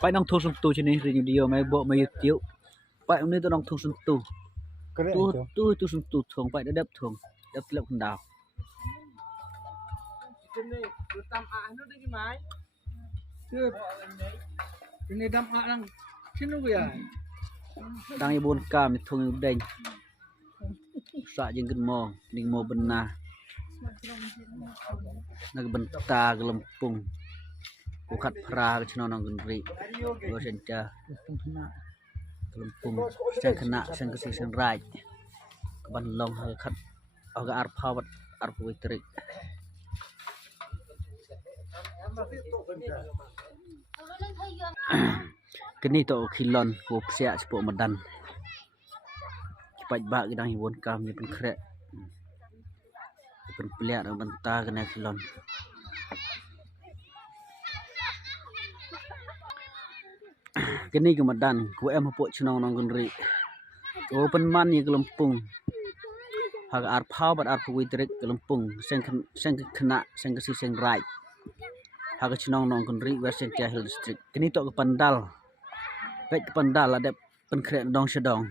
Phải nong thu sung tu cho nên rồi nhiều mấy bộ mấy tiêu phải ông nên tôi nong thu sung tu tu sung tu thường phải đã đập lợn con đào ini dampak lang sino ya đang buôn cam thường đền xạ dân kinh mò đình mò bên na nag bên ta cái lympung ku khat pra cái shnong nongkynrih westjaintia lympung seng khynnah seng khasi sengraij ban long hơi khat aga arpawat arpawitrik cái này to kilon của xe bộ mặt đan bạch bạc cái đang hibuan cam như bên kre bên pelak dan benta cái này kilon cái này cái mặt đan của em học bộ shnong nongkynrih open man như cái lympung haka arpawat arpawitrik cái lympung seng khynnah seng khasi sengraij haka shnong nongkynrih westjaintia district cái này to cái pandal baik ke pandal ada penkret dong sedong